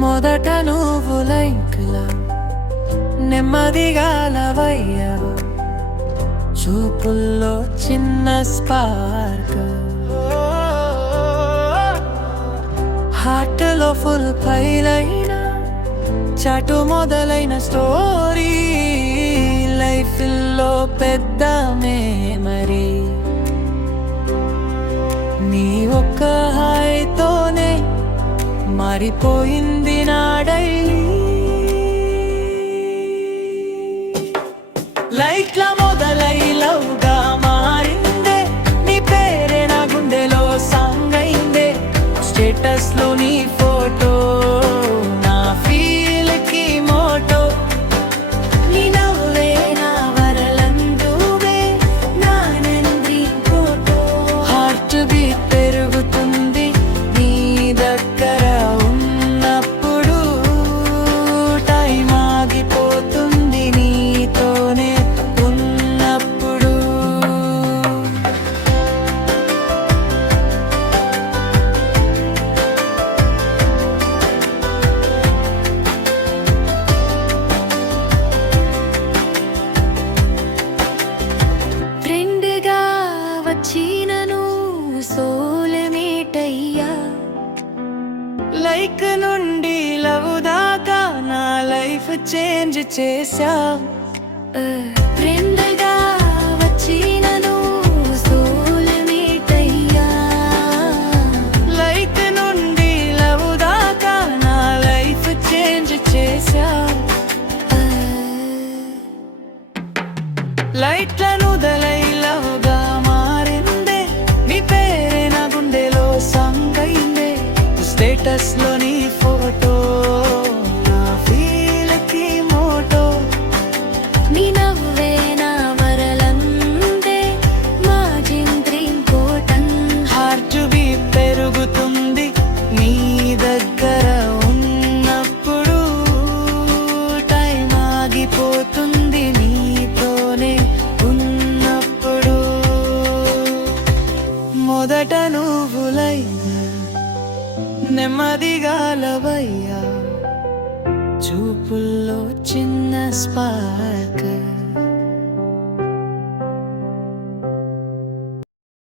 మొదట నువ్వు లైక్లా నెమ్మదిగా లవయ్యా, చూపుల్లో చిన్న స్పార్క్, హార్ట్లో ఫుల్ ఫైలైన చాటు మొదలైన స్టోరీ, లైఫ్లో పెద్ద మెమరీ. నీ ఒక్క హాయితోనే మారిపోయింది నా డైలీ. లైట్లా మొదలై లవ్గా మారిందే, నీ పేరే నా గుండెలో సాంగ్ అయిందే. స్టేటస్ లో నీ ఫోటో నా ఫీల్ కి మోటో, నీ నవ్వే నా వరలందువే నా నంది ఫోటో. హార్ట్ బీట్ పెరుగుతుంది నీ దగ్గర ఉన్నప్పుడు, టైం ఆగిపోతుంది నీతోనే ఉన్నప్పుడు. ఫ్రెండ్గా వచ్చినను సోల్మేట్ అయ్యా, లైక్ నుండి లవ్ దాకా నా లైఫ్ చేంజ్ చేశా. ఫ్రెండ్గా వచ్చినను సోల్మేట్ అయ్యా, లైక్ నుండి లవ్ దాకా నా లైఫ్ చేంజ్ చేశా. లైట్లను వదలై లవ్గా మారిందే, నీ పేరే నా గుండెలో సాంగ్ అయిందే. స్టేటస్ లో నీ ఫోటో నా ఫీల్ కి మోటో, నీ నవ్వే నా వరలందే మా డ్రీమ్ కోటన్. హార్ట్ బీట్ పెరుగుతుంది నీ దగ్గర ఉన్నప్పుడు, టైం ఆగిపోతుంది నీతోనే ఉన్నప్పుడు. మొదట నువ్వు లైనా నెమ్మదిగా లవయ్యా, చూపుల్లో చిన్న స్పార్క్.